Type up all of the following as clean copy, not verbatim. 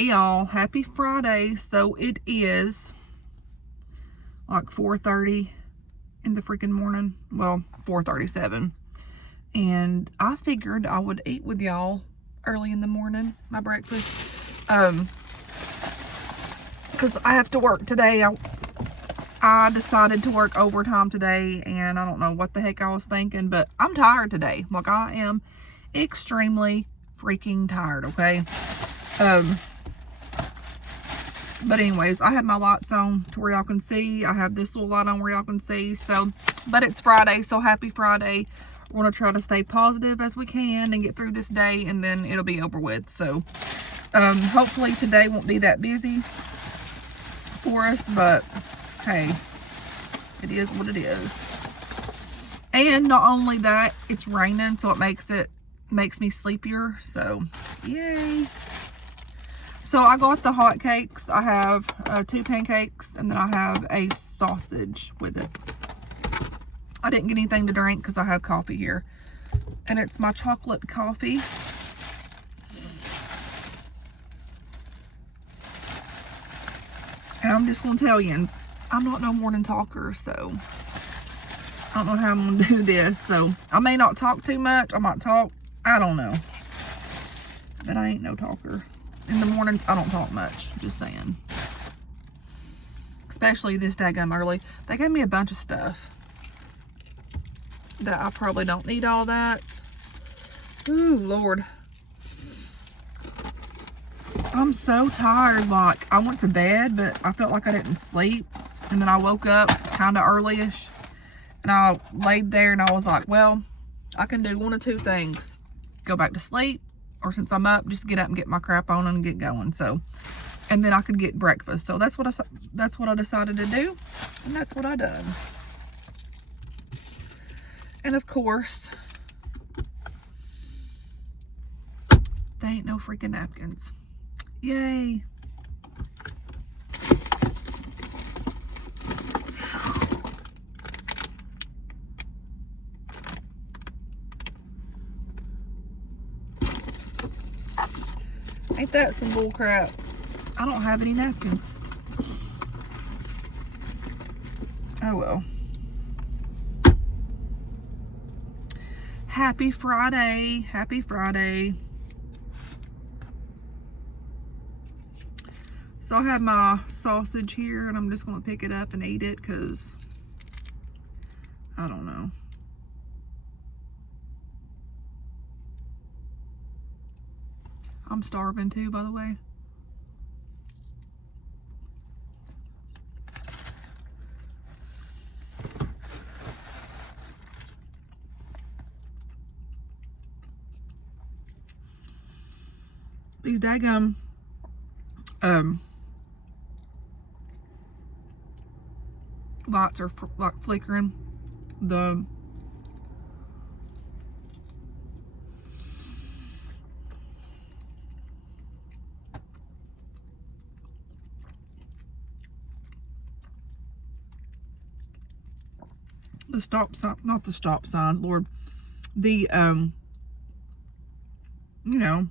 Hey y'all, happy Friday. So it is like 4:30 in the freaking morning. Well, 4:37. And I figured I would eat with y'all early in the morning, my breakfast. Because I have to work today. I decided to work overtime today, and I don't know what the heck I was thinking, but I'm tired today. Like, I am extremely freaking tired, okay? But anyways, I have my lights on to where y'all can see. I have this little light on where y'all can see. So, but it's Friday, so happy Friday. We're going to try to stay positive as we can and get through this day, and then it'll be over with. So, hopefully today won't be that busy for us, but hey, it is what it is. And not only that, it's raining, so it makes me sleepier. So, yay. So I got the hot cakes. I have 2 pancakes, and then I have a sausage with it. I didn't get anything to drink because I have coffee here. And it's my chocolate coffee. And I'm just going to tell you, I'm not no morning talker, so I don't know how I'm going to do this. So I may not talk too much. I might talk. I don't know. But I ain't no talker. In the mornings, I don't talk much. Just saying. Especially this daggum early. They gave me a bunch of stuff that I probably don't need all that. Ooh, Lord. I'm so tired. Like, I went to bed, but I felt like I didn't sleep. And then I woke up kind of early-ish. And I laid there and I was like, well, I can do one of two things. Go back to sleep. Or since I'm up, just get up and get my crap on and get going. So, and then I could get breakfast. So that's what I decided to do, and that's what I done. And of course, they ain't no freaking napkins. Yay! Ain't that some bull crap? I don't have any napkins. Oh well. Happy Friday. Happy Friday. So I have my sausage here, and I'm just going to pick it up and eat it because I don't know. I'm starving too, by the way. These daggum lights are like flickering. The stop sign, not the stop signs, Lord. The, you know,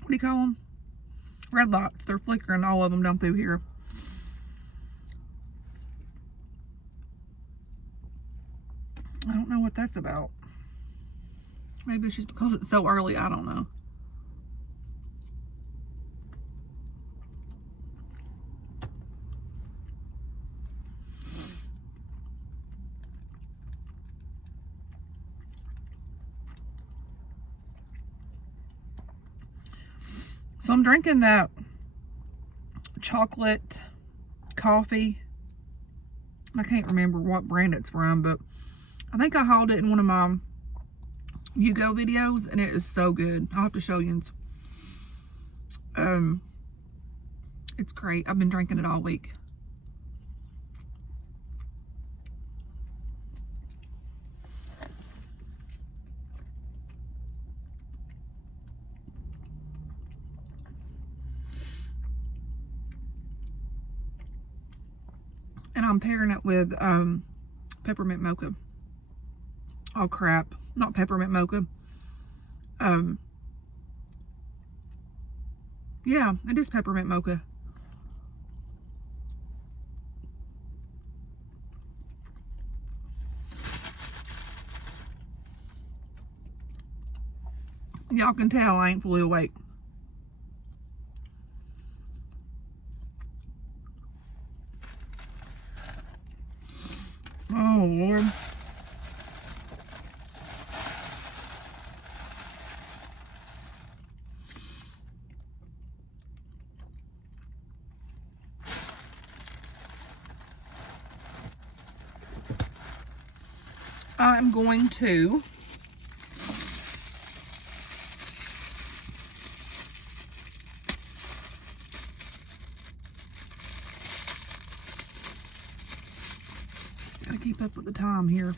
what do you call them? Red lights. They're flickering, all of them down through here. I don't know what that's about. Maybe it's just because it's so early. I don't know. So I'm drinking that chocolate coffee. I can't remember what brand it's from, but I think I hauled it in one of my You Go videos, and it is so good. I'll have to show you. It's great. I've been drinking it all week. And I'm pairing it with peppermint mocha. Oh crap, not peppermint mocha. Yeah, it is peppermint mocha. Y'all can tell I ain't fully awake. Oh, Lord. I'm going to gotta keep up with the time here.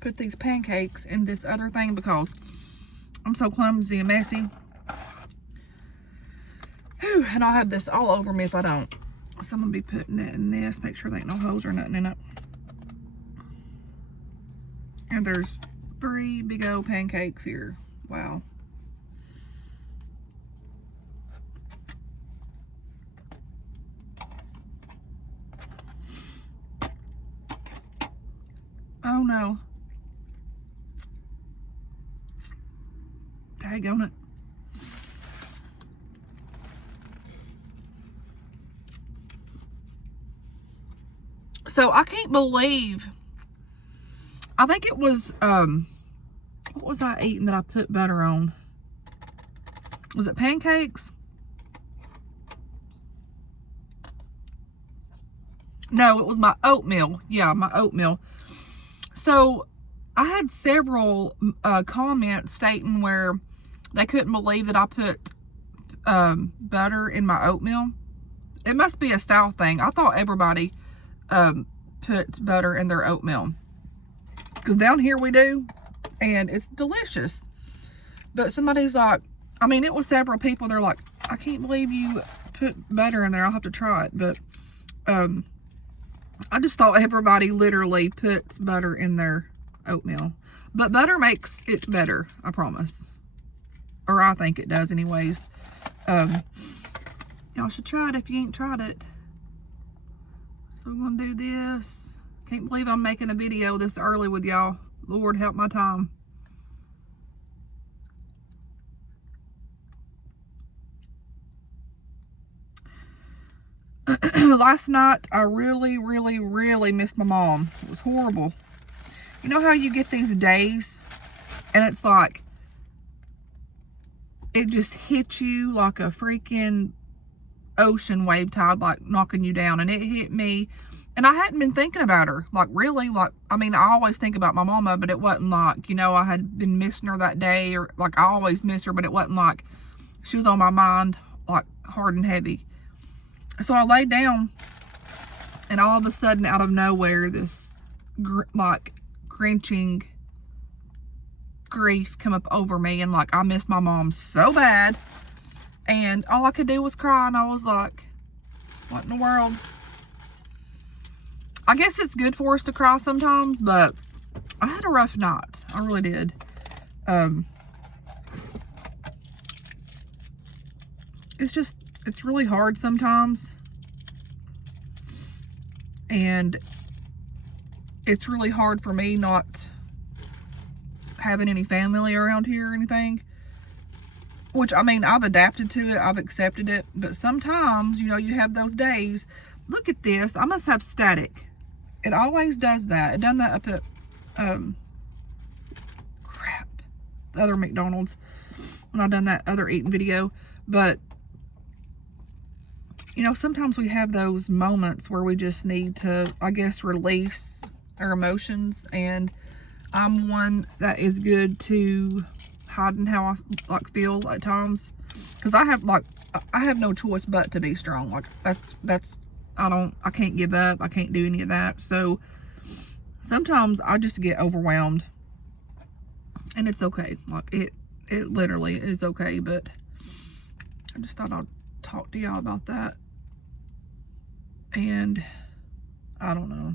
Put these pancakes in this other thing because I'm so clumsy and messy. Whew, and I'll have this all over me if I don't. So I'm gonna be putting it in this, make sure there ain't no holes or nothing in it. And there's 3 big old pancakes here. Wow. Oh no. Daggone it. So I can't believe, I think it was, what was I eating that I put butter on? Was it pancakes? No, it was my oatmeal. Yeah, my oatmeal. So I had several comments stating where they couldn't believe that I put butter in my oatmeal. It must be a South thing. I thought everybody puts butter in their oatmeal, because down here we do, and it's delicious. But somebody's like, I mean, it was several people, they're like, I can't believe you put butter in there. I'll have to try it. But I just thought everybody literally puts butter in their oatmeal. But butter makes it better, I promise. Or I think it does anyways. Y'all should try it if you ain't tried it. So I'm gonna do this. Can't believe I'm making a video this early with y'all. Lord help my time. Last night, I really missed my mom. It was horrible. You know how you get these days and it's like, it just hits you like a freaking ocean wave tide, like knocking you down. And it hit me, and I hadn't been thinking about her, like really, like, I mean, I always think about my mama, but it wasn't like, you know, I had been missing her that day, or like I always miss her, but it wasn't like she was on my mind like hard and heavy. So I laid down, and all of a sudden, out of nowhere, this like cringing grief come up over me, and like I missed my mom so bad, and all I could do was cry. And I was like, what in the world? I guess it's good for us to cry sometimes, but I had a rough night. I really did. It's really hard sometimes, and it's really hard for me not having any family around here or anything, which, I mean, I've adapted to it, I've accepted it, but sometimes, you know, you have those days. Look at this, I must have static. It always does that. It done that up at crap, the other McDonald's, when I done that other eating video. But you know, sometimes we have those moments where we just need to, I guess, release our emotions, and I'm one that is good to hiding how I like feel at times, because I have no choice but to be strong. Like that's I can't give up. I can't do any of that. So sometimes I just get overwhelmed, and it's okay. Like it literally is okay. But I just thought I'd talk to y'all about that. And I don't know.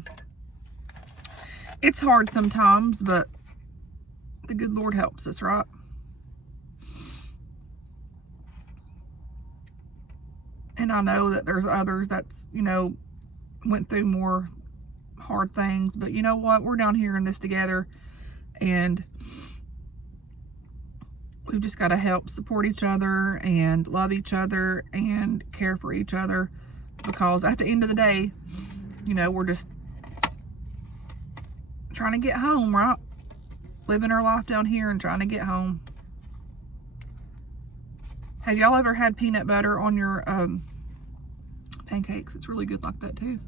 It's hard sometimes, but the good Lord helps us, right? And I know that there's others that's, you know, went through more hard things, but you know what? We're down here in this together, and we've just got to help support each other and love each other and care for each other, because at the end of the day, you know, we're just trying to get home, right? Living our life down here and trying to get home. Have y'all ever had peanut butter on your pancakes? It's really good like that too.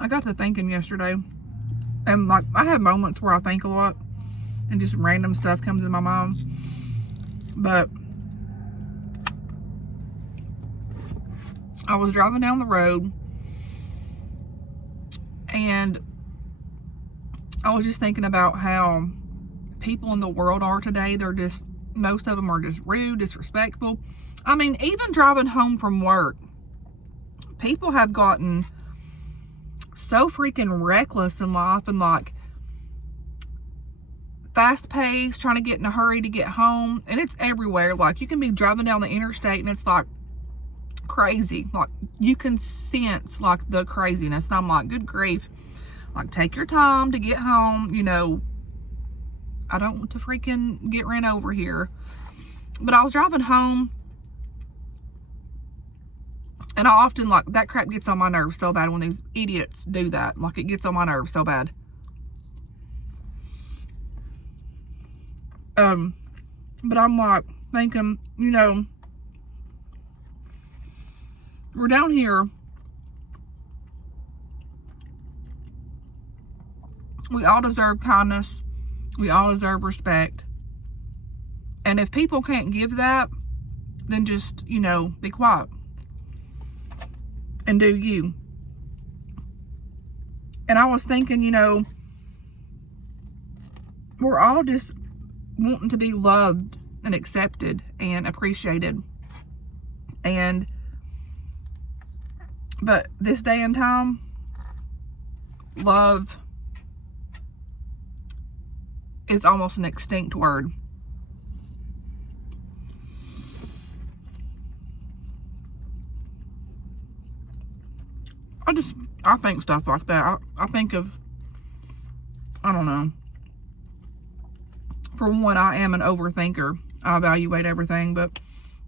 I got to thinking yesterday, and like I have moments where I think a lot and just random stuff comes in my mind, but I was driving down the road and I was just thinking about how people in the world are today. They're just, most of them are just rude, disrespectful. I mean, even driving home from work, people have gotten so freaking reckless in life and like fast paced, trying to get in a hurry to get home. And it's everywhere. Like you can be driving down the interstate and it's like crazy. Like you can sense like the craziness. And I'm like, good grief. Like take your time to get home. You know, I don't want to freaking get ran over here. But I was driving home, and I often, like, that crap gets on my nerves so bad when these idiots do that. Like, it gets on my nerves so bad. But I'm, like, thinking, you know, we're down here. We all deserve kindness. We all deserve respect. And if people can't give that, then just, you know, be quiet. And do you. And I was thinking, you know, we're all just wanting to be loved and accepted and appreciated. But this day and time, love is almost an extinct word. I think stuff like that. I think of, I don't know. For one, I am an overthinker. I evaluate everything, but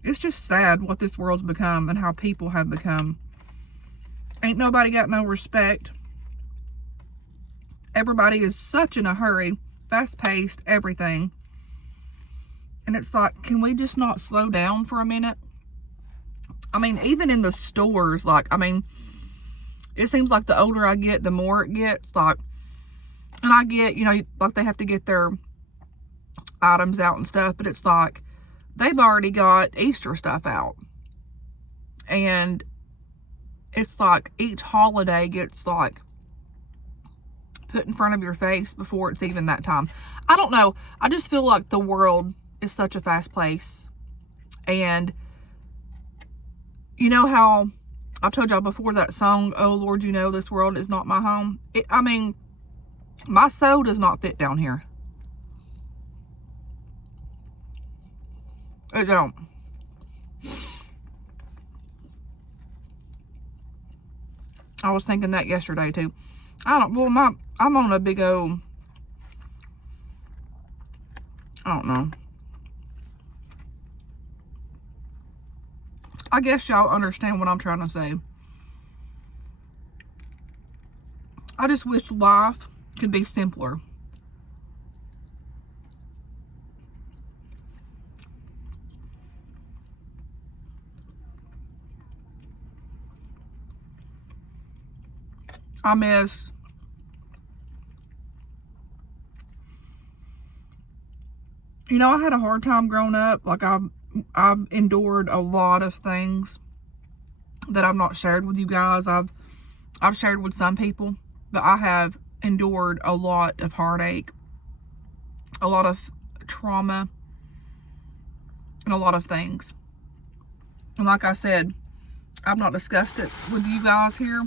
it's just sad what this world's become and how people have become. Ain't nobody got no respect. Everybody is such in a hurry, fast-paced, everything. And it's like, can we just not slow down for a minute? I mean, even in the stores, like, I mean, it seems like the older I get, the more it gets. Like, and I get, you know, like they have to get their items out and stuff, but it's like they've already got Easter stuff out. And it's like each holiday gets like put in front of your face before it's even that time. I don't know. I just feel like the world is such a fast place. And you know how I've told y'all before that song, "Oh Lord, you know this world is not my home." I mean, my soul does not fit down here. It don't. I was thinking that yesterday too. I'm on a big old, I don't know. I guess y'all understand what I'm trying to say. I just wish life could be simpler. I miss you know, I had a hard time growing up. Like I've endured a lot of things that I've not shared with you guys. I've shared with some people, but I have endured a lot of heartache, a lot of trauma, and a lot of things. And like I said, I've not discussed it with you guys here.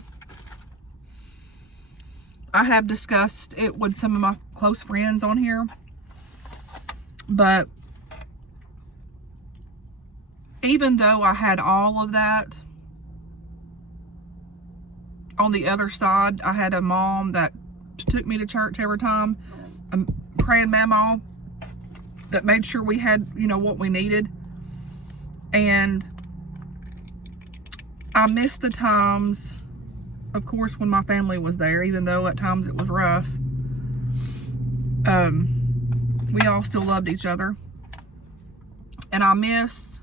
I have discussed it with some of my close friends on here, but even though I had all of that, on the other side, I had a mom that took me to church every time, a praying mama that made sure we had, what we needed. And I missed the times, of course, when my family was there, even though at times it was rough. We all still loved each other. And I miss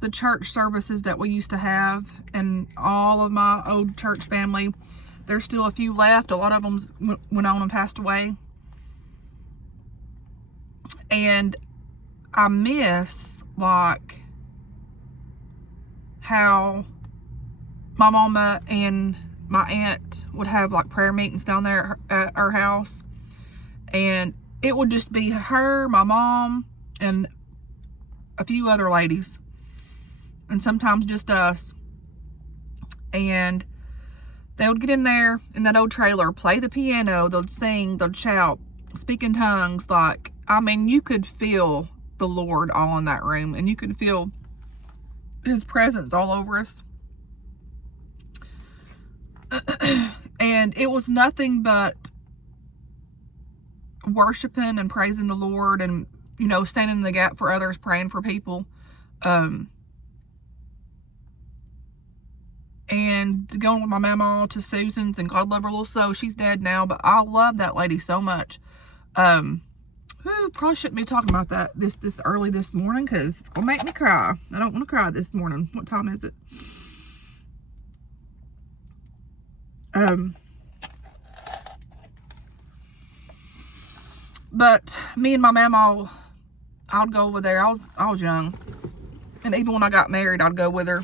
the church services that we used to have, and all of my old church family. There's still a few left. A lot of them went on and passed away. And I miss, like, how my mama and my aunt would have, like, prayer meetings down there at our house. And it would just be her, my mom, and a few other ladies. And sometimes just us. And they would get in there in that old trailer, play the piano, they'd sing, they'd shout, speak in tongues. Like, I mean, you could feel the Lord all in that room, and you could feel His presence all over us. And it was nothing but worshiping and praising the Lord, and, standing in the gap for others, praying for people. And going with my mama to Susan's, and God love her little soul. She's dead now, but I love that lady so much. Probably shouldn't be talking about that this early this morning, because it's gonna make me cry. I don't want to cry this morning. What time is it? But me and my mama, I'd go over there. I was young, and even when I got married, I'd go with her.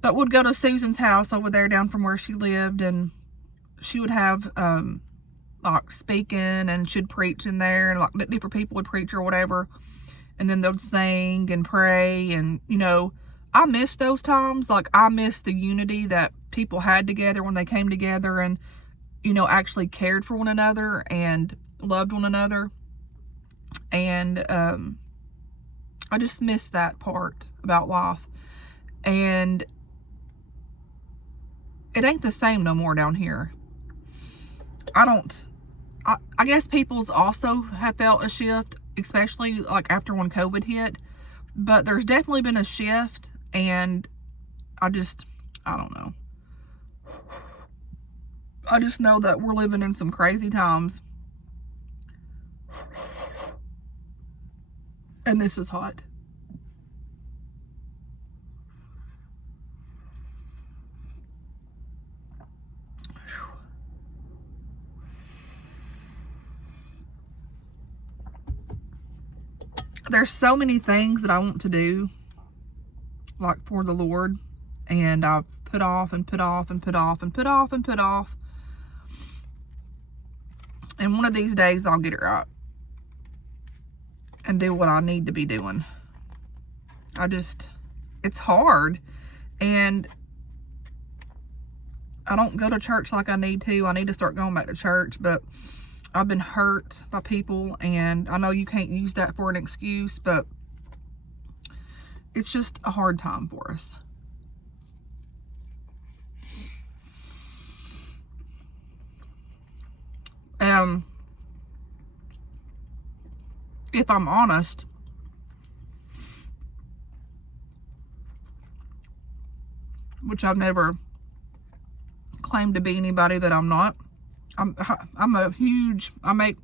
But we'd go to Susan's house over there down from where she lived, and she would have like speaking, and she'd preach in there, and like different people would preach or whatever, and then they'd sing and pray. And I miss those times. Like, I miss the unity that people had together when they came together, and actually cared for one another and loved one another. And I just miss that part about life. And it ain't the same no more down here. I guess people's also have felt a shift, especially like after when COVID hit. But there's definitely been a shift, and I don't know. I just know that we're living in some crazy times. And this is hot. There's so many things that I want to do, like, for the Lord, and I've put off and put off and put off and put off and put off. And one of these days I'll get it right and do what I need to be doing. It's hard, and I don't go to church like I need to. I need to start going back to church, but I've been hurt by people, and I know you can't use that for an excuse, but it's just a hard time for us. If I'm honest, which I've never claimed to be anybody that I'm not, I make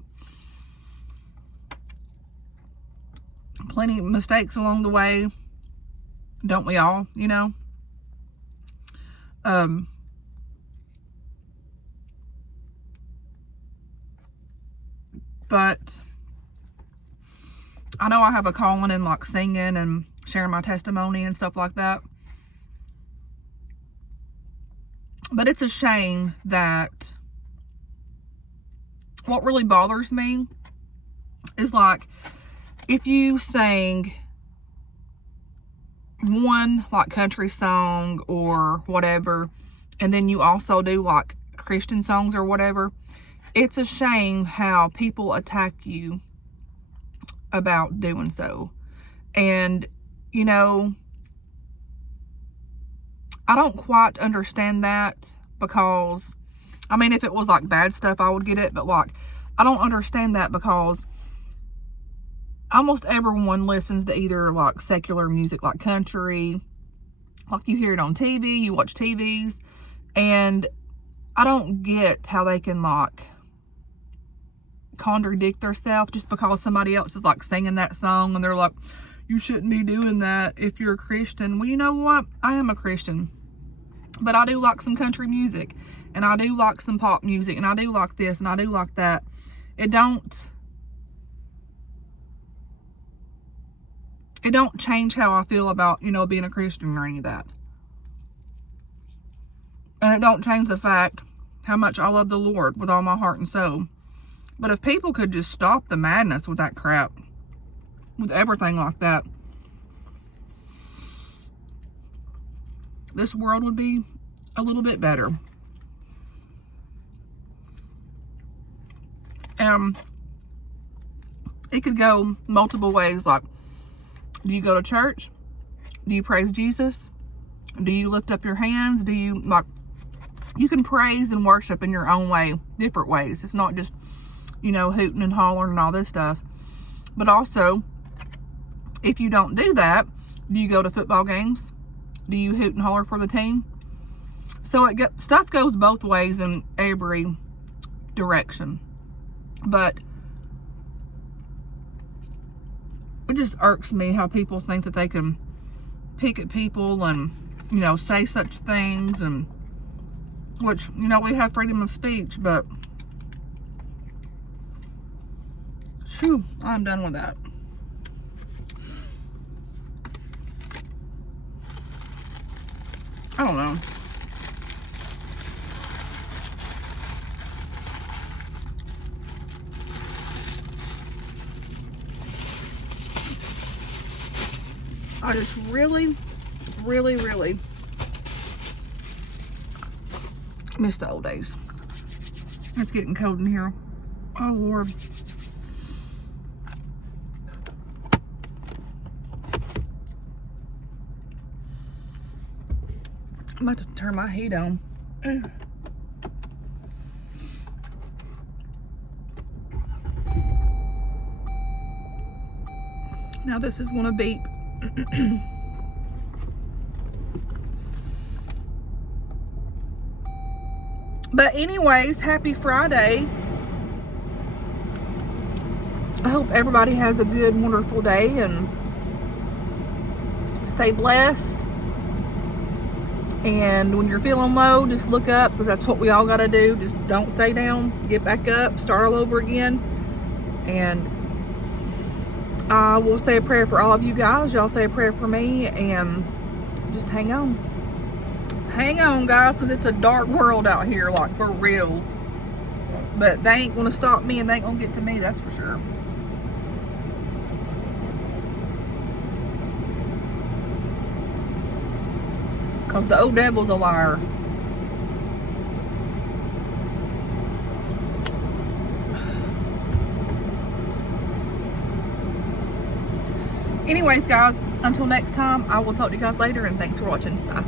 plenty of mistakes along the way. Don't we all, but I know I have a calling in, like, singing and sharing my testimony and stuff like that. But it's a shame that what really bothers me is like if you sang one like country song or whatever, and then you also do like Christian songs or whatever, it's a shame how people attack you about doing so. And you know, I don't quite understand that, because I mean, if it was like bad stuff, I would get it, but like I don't understand that, because almost everyone listens to either like secular music, like country, like you hear it on TV, you watch TVs, and I don't get how they can like contradict themselves just because somebody else is like singing that song and they're like, you shouldn't be doing that if you're a Christian. Well, you know what? I am a Christian, but I do like some country music, and I do like some pop music, and I do like this, and I do like that. It don't change how I feel about, you know, being a Christian or any of that. And it don't change the fact how much I love the Lord with all my heart and soul. But if people could just stop the madness with that crap, with everything like that, this world would be a little bit better. It could go multiple ways. Like, do you go to church? Do you praise Jesus? Do you lift up your hands? Do you, like, you can praise and worship in your own way, different ways. It's not just, you know, hooting and hollering and all this stuff. But also, if you don't do that, do you go to football games? Do you hoot and holler for the team? So stuff goes both ways in every direction. But it just irks me how people think that they can pick at people and, you know, say such things, and which, you know, we have freedom of speech, but phew, I'm done with that. I don't know. I just really miss the old days. It's getting cold in here. Oh, Lord. I'm about to turn my heat on. Now this is gonna beep. But anyways, happy Friday. I hope everybody has a good, wonderful day, and stay blessed. And when you're feeling low, just look up, because that's what we all got to do. Just don't stay down. Get back up. Start all over again. And I will say a prayer for all of you guys. Y'all say a prayer for me. And just hang on. Hang on, guys, because it's a dark world out here, like, for reals. But they ain't going to stop me, and they ain't going to get to me. That's for sure. Because the old devil's a liar. Anyways, guys, until next time, I will talk to you guys later, and thanks for watching. Bye.